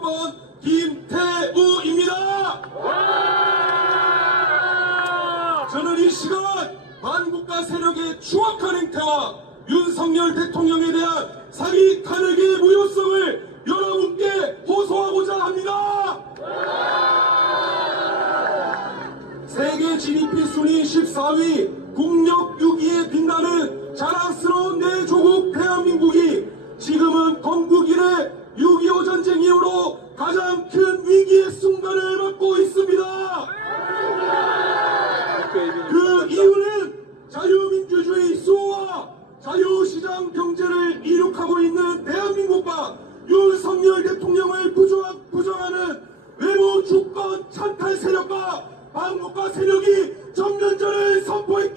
7번 김태우입니다. 저는 이 시간 반국가 세력의 추악한 행태와 윤석열 대통령에 대한 사기 탄핵의 무효성을 여러분께 호소하고자 합니다. 세계 GDP 순위 14위, 국력 건국 이래 6.25 전쟁 이후로 가장 큰 위기의 순간을 맞고 있습니다. 그 이유는 자유민주주의 수호와 자유시장 경제를 이룩하고 있는 대한민국과 윤석열 대통령을 부정, 부정하는 외부 주권 찬탈 세력과 반국가 세력이 전면전을 때문입니다.